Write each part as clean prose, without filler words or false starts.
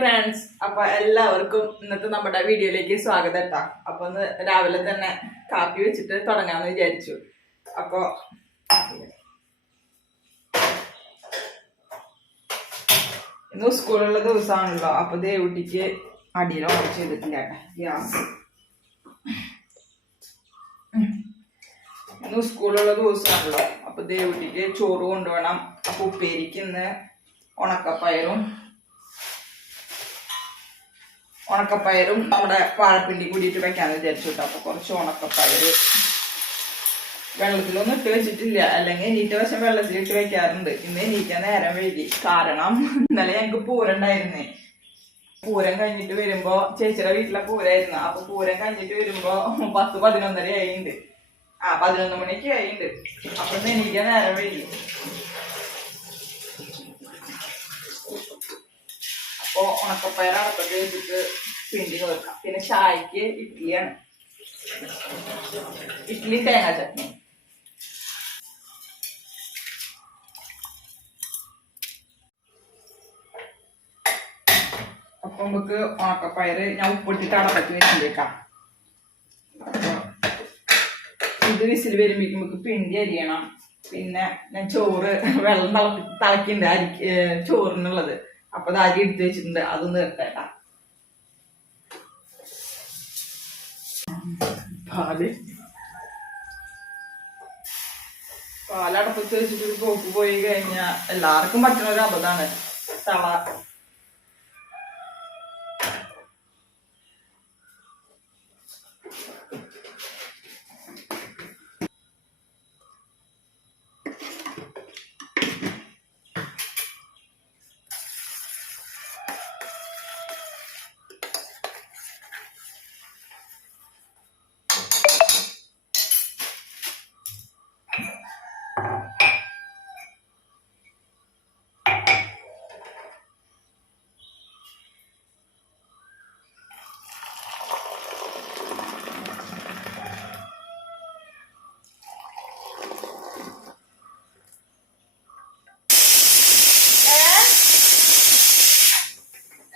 Friends, അപ്പൊ എല്ലാവർക്കും ഇന്നത്തെ നമ്മുടെ വീഡിയോയിലേക്ക് സ്വാഗതം കേട്ടോ. അപ്പൊ ഒന്ന് രാവിലെ തന്നെ കാപ്പി വെച്ചിട്ട് തുടങ്ങാന്ന് വിചാരിച്ചു. അപ്പൊ ഇന്ന് സ്കൂളുള്ള ദിവസമാണല്ലോ. അപ്പൊ ദേവുട്ടിക്ക് അടിയിൽ ഓൺ ചെയ്തിട്ടില്ല കേട്ടോ ഗ്യാസ്. ഇന്ന് സ്കൂളുള്ള ദിവസമാണല്ലോ. അപ്പൊ ദേവുട്ടിക്ക് ചോറ് കൊണ്ടുപോകണം. അപ്പൊ ഉപ്പേരിക്ക് ഇന്ന് ഉണക്കപ്പയറും നമ്മുടെ വാഴപ്പിണ്ടി കൂടിയിട്ട് വെക്കാന്ന് വിചാരിച്ചു കേട്ടോ. അപ്പൊ കുറച്ച് ഉണക്കപ്പയറ് വെള്ളത്തിലൊന്നും ഇട്ട് വെച്ചിട്ടില്ല, അല്ലെങ്കിൽ എണീറ്റ വശം വെള്ളത്തിലിട്ട് വെക്കാറുണ്ട്. ഇന്ന് എണീക്കാൻ നേരം വൈകി. കാരണം ഇന്നലെ ഞങ്ങക്ക് പൂരം ഉണ്ടായിരുന്നേ. പൂരം കഴിഞ്ഞിട്ട് വരുമ്പോ ചേച്ചിയുടെ വീട്ടിലെ പൂരായിരുന്നു. അപ്പൊ പൂരം കഴിഞ്ഞിട്ട് വരുമ്പോ 10-11 ആയിണ്ട്. 11 മണിക്ക് ആയിണ്ട്. അപ്പൊ ഇന്ന് എണീക്കാൻ നേരം വൈകി. അപ്പൊ ഉണക്കപ്പയർ അടപ്പത്ത് വെച്ചിട്ട് പിണ്ടി വെക്കാം. പിന്നെ ചായക്ക് ഇഡ്ഡലിയാണ്. ഇഡ്ഡലി തേങ്ങാ ചട്നി. അപ്പൊ നമുക്ക് ഉണക്കപ്പയറ് ഞാൻ ഉപ്പിട്ടിട്ട് അടപ്പത്ത് വെച്ചിട്ടേക്കാം. ഇത് വിസിൽ വരുമ്പോഴേക്കും നമുക്ക് പിണ്ടി അരിയണം. പിന്നെ ഞാൻ ചോറ് വെള്ളം തിളക്കിണ്ട് ചോറിനുള്ളത്. അപ്പൊ അത് അരി എടുത്ത് വെച്ചിട്ടുണ്ട്. അതൊന്ന് നിർത്തേട്ടാ. പാലടപ്പത്ത് വെച്ചിട്ട് ഒരു പോക്ക് പോയി കഴിഞ്ഞാൽ എല്ലാവർക്കും പറ്റുന്ന ഒരു അബദ്ധമാണ് തള.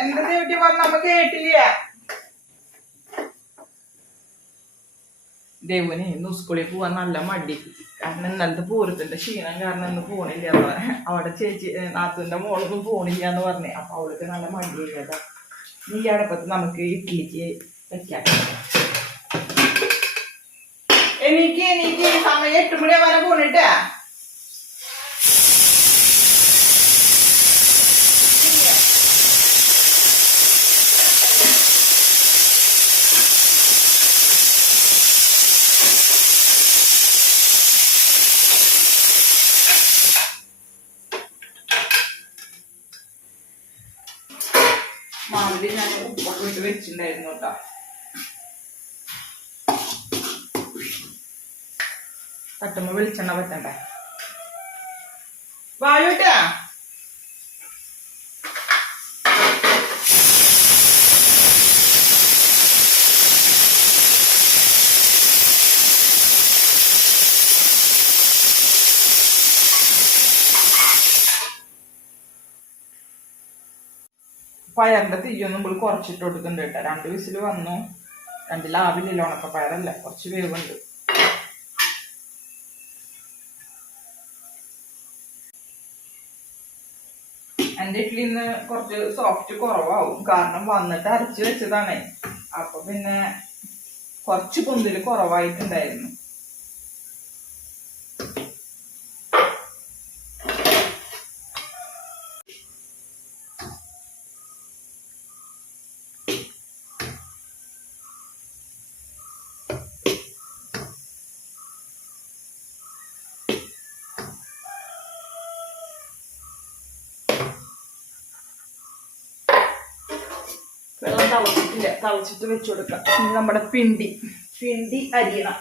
എന്താ ദേവട്ടി പറഞ്ഞ നമ്മ കേട്ടില്ല. ദേവുന് ഇന്ന് സ്കൂളിൽ പോവാൻ നല്ല മടി. കാരണം ഇന്നലത്തെ പൂരത്തിന്റെ ക്ഷീണം കാരണം ഇന്ന് പോണില്ല. അവിടെ ചേച്ചി നാത്തൂന്റെ മോളൊന്നും പോണില്ല എന്ന് പറഞ്ഞേ. അപ്പൊ അവൾക്ക് നല്ല മടിയില്ല. ഈ അടപ്പത്ത് നമുക്ക് ഇഡ്ഡലിക്ക് വെക്കാം. എനിക്ക് സമയം 8 മണി വരെ പോണിട്ടാ. മാവില് ഞാൻ ഉപ്പൊക്കെ ഇട്ട് വെച്ചിട്ടുണ്ടായിരുന്നു കേട്ടോ. തട്ടുമ്പോ വെളിച്ചെണ്ണ പറ്റണ്ടേ. വായൂട്ടാ പയറിന്റെ തീയൊന്നും നമ്മൾ കുറച്ചിട്ട് കൊടുക്കുന്നുണ്ട് കേട്ടോ. 2 വിസിൽ വന്നു. 2 ആവില്ലല്ലോ. ഉണക്കപ്പയറല്ല, കുറച്ച് വേവുണ്ട്. എന്റെ ഇഡ്ഡലി ഇന്ന് കുറച്ച് സോഫ്റ്റ് കുറവാകും. കാരണം വന്നിട്ട് അരച്ച് വെച്ചതാണേ. അപ്പൊ പിന്നെ കുറച്ച് പൊന്തില് കുറവായിട്ടുണ്ടായിരുന്നു. വെള്ളം തിളച്ചിട്ടില്ല, തിളച്ചിട്ട് വെച്ചു കൊടുക്കാം. നമ്മുടെ പിണ്ടി അരിയണം.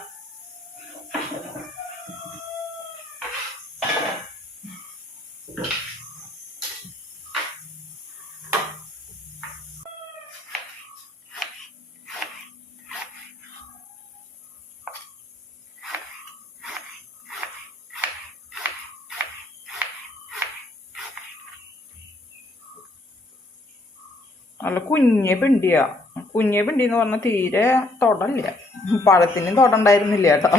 നല്ല കുഞ്ഞെ പിണ്ടി എന്ന് പറഞ്ഞാൽ തീരെ തൊടല്ല. പഴത്തിനും തൊടണ്ടായിരുന്നില്ല കേട്ടോ.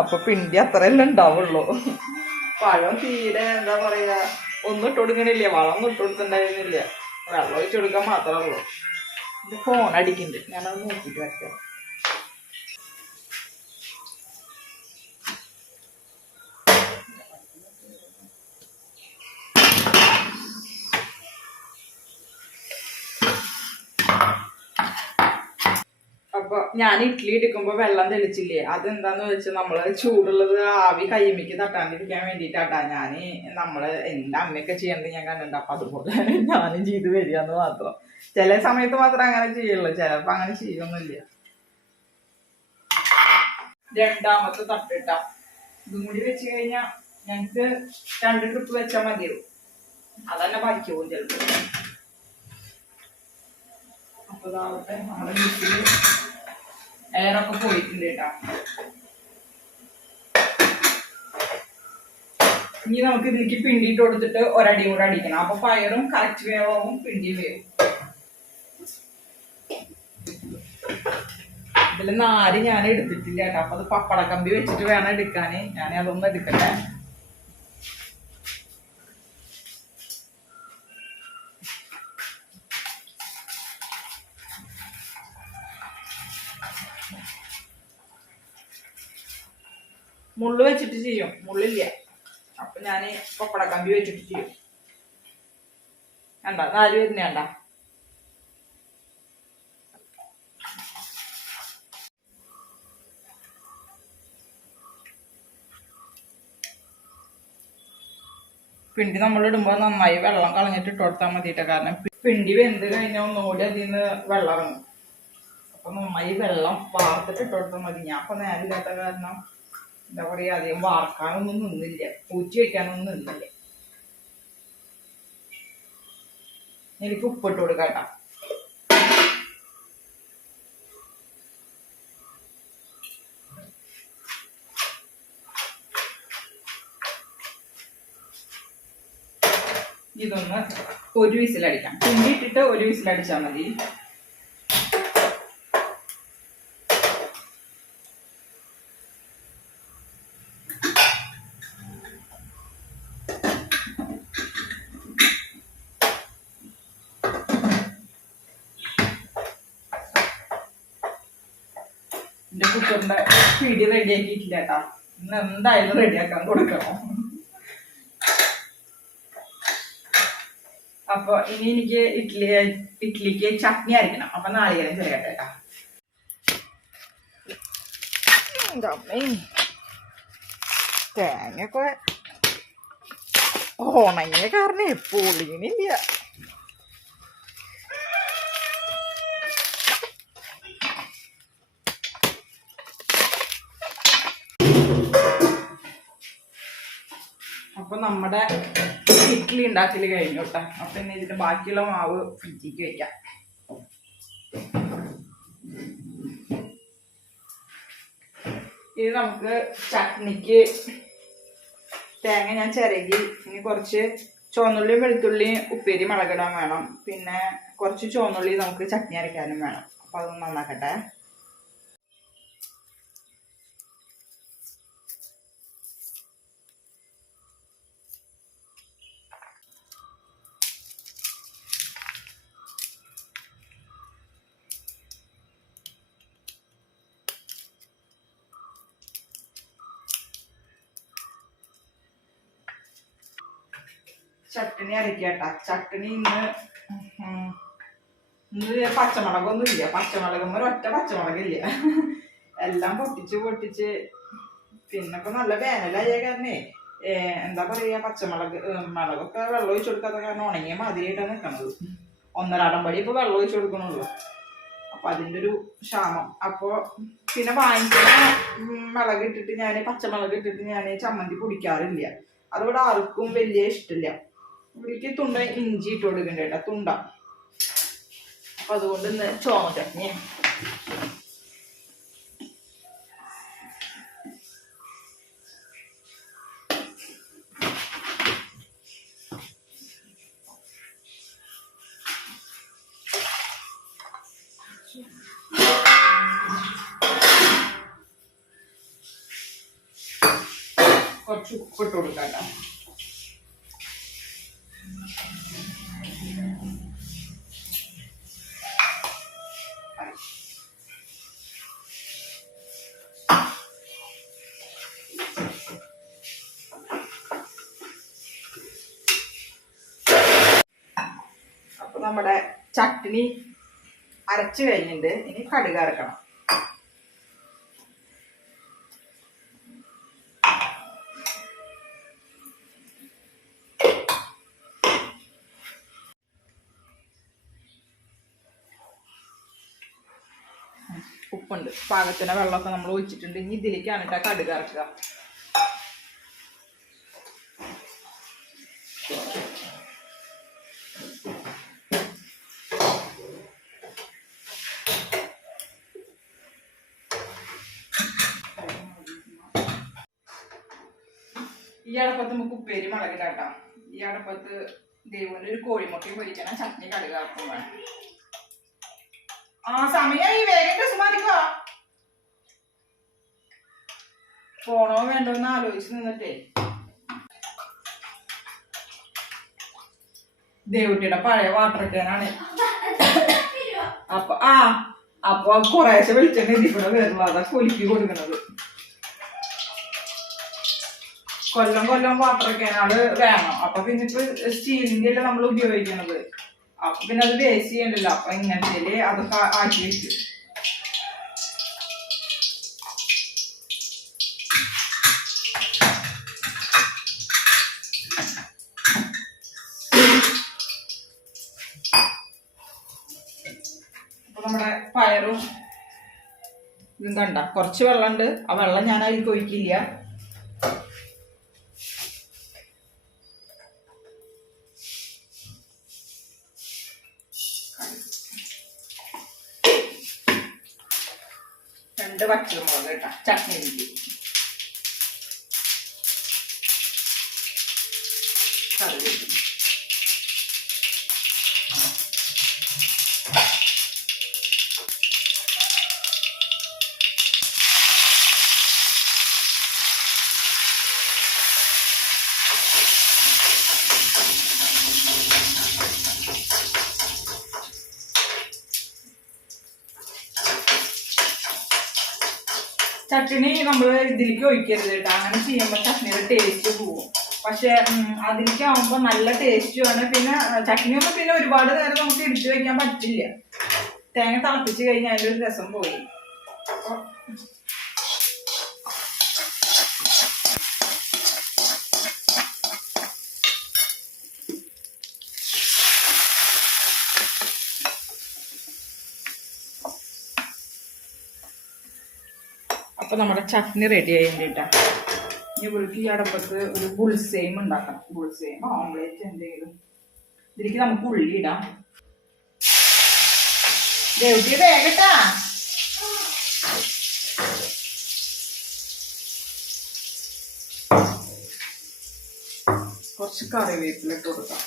അപ്പൊ പിണ്ടി അത്രയല്ലേ ഉണ്ടാവുള്ളൂ. പഴം തീരെ എന്താ പറയാ ഒന്നും ഇട്ട് കൊടുക്കണില്ല, വളമൊന്നും ഇട്ട് കൊടുത്തിട്ടുണ്ടായിരുന്നില്ല. വെള്ളം ഒഴിച്ചു കൊടുക്കാൻ മാത്രമേ ഉള്ളൂ. ഇത് ഫോൺ അടിക്കുന്നുണ്ട്, ഞാനത് നോക്കിയിട്ട് വരട്ടെ. അപ്പൊ ഞാൻ ഇഡ്ഡലി എടുക്കുമ്പോ വെള്ളം തെളിച്ചില്ലേ, അതെന്താന്ന് വെച്ചാൽ നമ്മള് ചൂടുള്ളത് ആവി കയ്യുമ്മയ്ക്ക് തട്ടാണ്ടിരിക്കാൻ വേണ്ടിയിട്ടാട്ടാ. നമ്മള് എന്റെ അമ്മയൊക്കെ ചെയ്യണത് ഞാൻ കണ്ടിട്ടുണ്ട്. അപ്പൊ അതുപോലെ ഞാനും ചെയ്ത് വരികയെന്ന് മാത്രം. ചില സമയത്ത് മാത്രം അങ്ങനെ ചെയ്യുള്ളൂ, ചിലപ്പോ അങ്ങനെ ചെയ്യൊന്നുമില്ല. രണ്ടാമത്തെ തട്ടിട്ട ഇതും കൂടി വെച്ച് കഴിഞ്ഞാ ഞങ്ങക്ക് 2 ട്രിപ്പ് വെച്ചാൽ മതിയാവും. അതന്നെ ബാക്കി പോകും ചിലപ്പോ. അപ്പൊ നമ്മുടെ വീട്ടില് എയറൊക്കെ പോയിട്ടുണ്ട് കേട്ടാ. ഇനി നമുക്ക് ഇതിലേക്ക് പിണ്ടിട്ട് കൊടുത്തിട്ട് ഒരടി കൂടെ അടിക്കണം. അപ്പൊ പയറും കറക്റ്റ് വേവും പിണ്ടിയും വേവും. ഇതിൽ നാര് ഞാൻ എടുത്തിട്ടില്ല കേട്ടോ. അപ്പൊ അത് പപ്പടക്കമ്പി വെച്ചിട്ട് വേണം എടുക്കാന്. ഞാൻ അതൊന്നും എടുക്കട്ടെ. മുള്ളു വെച്ചിട്ട് ചെയ്യും, മുള്ളില്ല. അപ്പൊ ഞാന് പപ്പടക്കമ്പി വെച്ചിട്ട് ചെയ്യും. കണ്ട നാല് വരുന്ന കണ്ട. പിണ്ടി നമ്മൾ ഇടുമ്പോ നന്നായി വെള്ളം കളഞ്ഞിട്ട് ഇട്ട് കൊടുത്താൽ മതിയിട്ട്. കാരണം പിണ്ടി വെന്ത് കഴിഞ്ഞാൽ ഒന്നുകൂടി അതിൽ നിന്ന് വെള്ളം ഇറങ്ങും. അപ്പൊ നന്നായി വെള്ളം വാർത്തിട്ട് ഇട്ട് കൊടുത്താൽ മതി. ഞാൻ അപ്പൊ നേരില്ലാത്ത കാരണം എന്താ പറയാ അധികം വാർക്കാനൊന്നും നിന്നില്ല, ഊറ്റി വെക്കാനൊന്നും നിന്നില്ല. എനിക്ക് ഉപ്പിട്ട് കൊടുക്കാട്ടോ. ഇതൊന്ന് ഒരു വിസിലടിക്കാം. പിണ്ടി ഇട്ടിട്ട് ഒരു വിസിലടിച്ചാൽ മതി. എന്റെ കുക്കറിന്റെ പിടി റെഡിയാക്കിയിട്ടില്ല കേട്ടാ. ഇന്ന് എന്തായാലും റെഡിയാക്കാൻ കൊടുക്കണം. അപ്പൊ ഇനി എനിക്ക് ഇഡ്ഡലിക്ക് ചട്നി അരക്കണം. അപ്പൊ നാളികേരം ചേർക്കട്ടെ കേട്ടാ. തേങ്ങയൊക്കെ ഉണങ്ങിയ കാരണം പൊളിയണില്ല. അപ്പൊ നമ്മുടെ ഇഡ്ഡലി ഉണ്ടാക്കല് കഴിഞ്ഞു കേട്ടോ. അപ്പൊ ഇനി ഇതിന്റെ ബാക്കിയുള്ള മാവ് ഫ്രിഡ്ജിക്ക് വെക്കാം. ഇത് നമുക്ക് ചട്നിക്ക് തേങ്ങ ഞാൻ ചിരകി, ഇനി കുറച്ച് ചുവന്നുള്ളിയും വെളുത്തുള്ളിയും ഉപ്പേരി മുളകിടാൻ വേണം. പിന്നെ കുറച്ച് ചുവന്നുള്ളി നമുക്ക് ചട്നി അരയ്ക്കാനും വേണം. അപ്പൊ അതൊന്ന് നന്നാക്കട്ടെ. ചട്നി അരയ്ക്കട്ടാ. ചട്നി ഇന്ന് പച്ചമുളകൊന്നും ഇല്ല. പച്ചമുളകുമ്പോൾ ഒറ്റ പച്ചമുളകില്ല. എല്ലാം പൊട്ടിച്ച് പിന്നെ ഇപ്പൊ നല്ല വേനലായ കാരണേ എന്താ പറയാ മുളകൊക്കെ വെള്ളം ഒഴിച്ചു കൊടുക്കാത്ത കാരണം ഉണങ്ങിയ മാതിരിയായിട്ടാണ് നിൽക്കണത്. 1.5 പടി ഇപ്പൊ വെള്ളം ഒഴിച്ചു കൊടുക്കണുള്ളൂ. അപ്പൊ അതിന്റെ ഒരു ക്ഷാമം. അപ്പൊ പിന്നെ വാങ്ങിക്കുന്ന മുളക് ഇട്ടിട്ട് പച്ചമുളക് ഇട്ടിട്ട് ഞാൻ ചമ്മന്തി പൊടിക്കാറില്ല. അതിവിടെ ആർക്കും വലിയ ഇഷ്ടമില്ല. ഇവിടേക്ക് തുണ്ട ഇഞ്ചി ഇട്ട് കൊടുക്കണ്ട കേട്ടോ, തുണ്ട. അപ്പൊ അതുകൊണ്ട് ഇന്ന് ചോന്ന ചട്നി. കുറച്ച് ഉപ്പിട്ട് കൊടുക്കാം കേട്ടോ. അപ്പൊ നമ്മുടെ ചട്നി അരച്ചു കഴിഞ്ഞിട്ട് ഇനി കടുക് അരക്കണം. ഉപ്പുണ്ട്, പാകത്തിന് വെള്ളമൊക്കെ നമ്മൾ ഒഴിച്ചിട്ടുണ്ട്. ഇനി ഇതിലേക്കാണ് കേട്ടോ കടുക് ഇറക്കുക. ഈ അടപ്പത്ത് നമുക്ക് ഉപ്പേരി മുളകിടാം. ഈ അടപ്പത്ത് ദേവുവിന് ഒരു കോഴിമുട്ടയും പൊരിക്കണം, ചട്നി കടുക് ഇറക്കും വേണം. ആ സമയമായി, വേഗം ഡ്രസ് മാറിക്കോ. പോണോ വേണ്ടോ എന്ന് ആലോചിച്ച് നിന്നിട്ടേ ദേവുട്ടിയുടെ പഴയ വാട്ടർ ക്യാനാണ്. അപ്പൊ കുറേശ്ശെ വെളിച്ചെണ്ണ ഇതിൽ കൂടെ വരുള്ളൂ, അതാ കൊലുക്കി കൊടുക്കുന്നത്. കൊല്ലം വാട്ടർ ക്യാനാള് വേണം. അപ്പൊ പിന്നെ ഇപ്പൊ സ്റ്റീലിന്റെ അല്ലേ നമ്മൾ ഉപയോഗിക്കണത്. അപ്പൊ പിന്നെ അത് വേസ്റ്റ് ചെയ്യണ്ടല്ലോ. അപ്പൊ ഇങ്ങനത്തെ അതൊക്കെ ആക്കി വെച്ചു. അപ്പൊ നമ്മുടെ പയറും ഇതും കണ്ട കുറച്ച് വെള്ളമുണ്ട്. ആ വെള്ളം ഞാൻ അതിൽ ഒഴിക്കില്ല. രണ്ട് പച്ചമുളക് കേട്ടോ ചട്നിയിലേക്ക്. ചട്നി നമ്മൾ ഇതിലേക്ക് ഒഴിക്കരുത് കേട്ടോ. അങ്ങനെ ചെയ്യുമ്പോൾ ചട്നിയുടെ ടേസ്റ്റ് പോവും. പക്ഷെ അതിലേക്ക് ആവുമ്പോൾ നല്ല ടേസ്റ്റുമാണ്. പിന്നെ ചട്നിയൊന്നും പിന്നെ ഒരുപാട് നേരം നമുക്ക് എടുത്തു വെക്കാൻ പറ്റില്ല. തേങ്ങ തിളപ്പിച്ച് കഴിഞ്ഞാൽ അതിൻ്റെ ഒരു രസം പോയി. അപ്പൊ നമ്മുടെ ചട്നി റെഡി ആയിട്ടാ. ഇനി ഇവർക്ക് ഈ അടപ്പത്ത് ഒരു ബുൾസെയിം ഉണ്ടാക്കണം. ബുൾസെയിം ഓംലേറ്റ് എന്തെങ്കിലും. ഇതിലേക്ക് നമുക്ക് ഉള്ളി ഇടാം. ദേവുട്ടി വേഗട്ടാ. കുറച്ച് കറിവേപ്പില ഇട്ട് കൊടുക്കാം.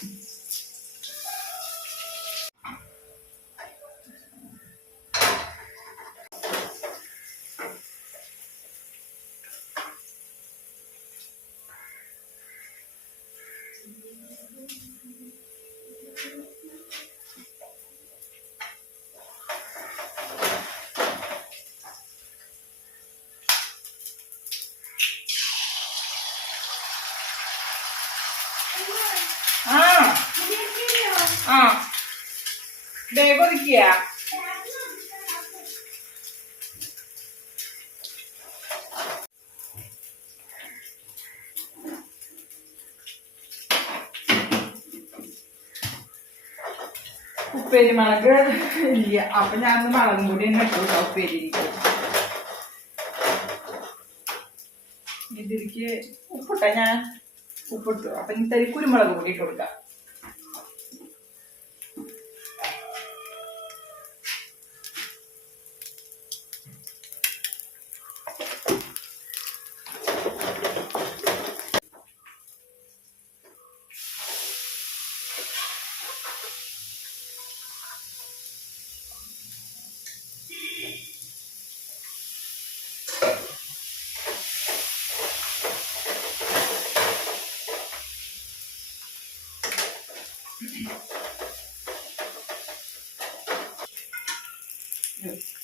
വേഗം ഒതുക്കിയ ഉപ്പേരി മുളക് ഇല്ല. അപ്പൊ ഞാൻ മുളകും കൂടി ഇട്ടു ഉപ്പേരിക്ക്. ഇതിലേക്ക് ഉപ്പിട്ട ഞാൻ ഉപ്പിട്ടു. അപ്പൊ ഇനി തരി കുരുമുളക് കൂടി ഇട്ട് കൊടുക്കാം.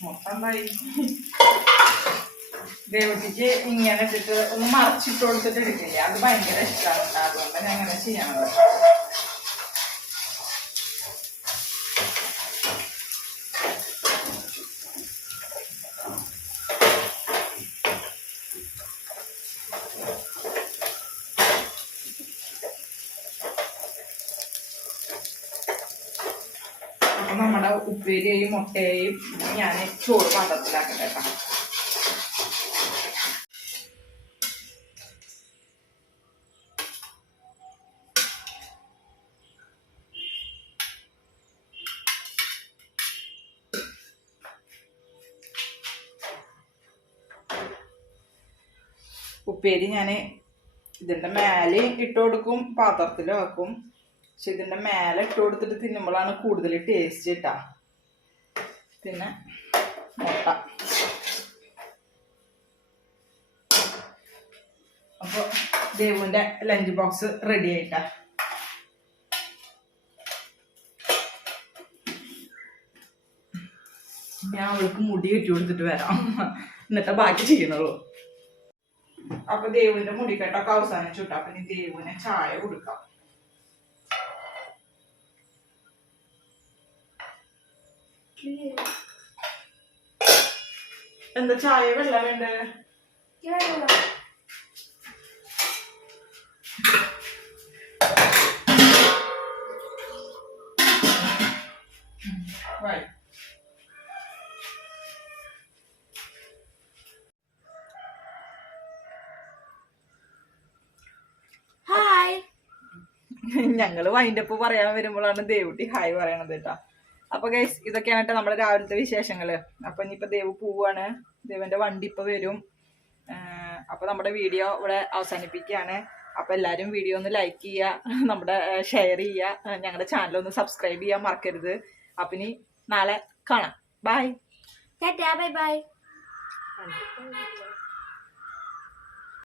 മൊത്തം ദേവത്തിക്ക് ഇങ്ങനെ ഇട്ടിട്ട് ഒന്ന് മറച്ചിട്ട് കൊടുത്തിട്ട് എടുക്കില്ല, അത് ഭയങ്കര ഇഷ്ടമാണ്. അതുകൊണ്ട് ഞാൻ അങ്ങനെ ചെയ്യണത്. അപ്പൊ നമ്മുടെ ഉപ്പേരിയെയും മുട്ടയെയും ഞാൻ ചോറ് പാത്രത്തിലാക്കട്ടെ കേട്ടോ. ഉപ്പേരി ഞാൻ ഇതിന്റെ മേലെ ഇട്ട് കൊടുക്കും, പാത്രത്തിൽ വെക്കും. പക്ഷെ ഇതിന്റെ മേലെ ഇട്ട് കൊടുത്തിട്ട് തിന്നുമ്പോഴാണ് കൂടുതൽ ടേസ്റ്റ് കിട്ടാ. പിന്നെ മുട്ട. അപ്പൊ ദേവുവിന്റെ ലഞ്ച് ബോക്സ് റെഡി ആയിട്ടാ. ഞാൻ അവൾക്ക് മുടി കെട്ടി കൊടുത്തിട്ട് വരാം, എന്നിട്ട് ബാക്കി ചെയ്യണുള്ളൂ. അപ്പൊ ദേവുവിന്റെ മുടിക്കെട്ടൊക്കെ അവസാനിച്ചു കിട്ടാ. അപ്പൊ ഇനി ദേവുവിനെ ചായ കൊടുക്കാം. എന്താ ചായ വെള്ളം വേണ്ടേ? ഹായ്. ഞങ്ങള് വൈൻഡപ്പ് പറയാൻ വരുമ്പോഴാണ് ദേവുട്ടി ഹായ് പറയണത് കേട്ടാ. അപ്പൊ ഗൈസ്, ഇതൊക്കെയാണ് കേട്ടോ നമ്മുടെ രാവിലത്തെ വിശേഷങ്ങള്. അപ്പൊ ഇനിയിപ്പൊ ദേവ് പോവാണ്, ദേവന്റെ വണ്ടി ഇപ്പൊ വരും. അപ്പൊ നമ്മുടെ വീഡിയോ ഇവിടെ അവസാനിപ്പിക്കുകയാണ്. അപ്പൊ എല്ലാരും വീഡിയോ ഒന്ന് ലൈക്ക് ചെയ്യുക, നമ്മുടെ ഷെയർ ചെയ്യുക, ഞങ്ങളുടെ ചാനൽ ഒന്ന് സബ്സ്ക്രൈബ് ചെയ്യാൻ മറക്കരുത്. അപ്പൊ ഇനി നാളെ കാണാം. ബൈ. Tata, bye bye.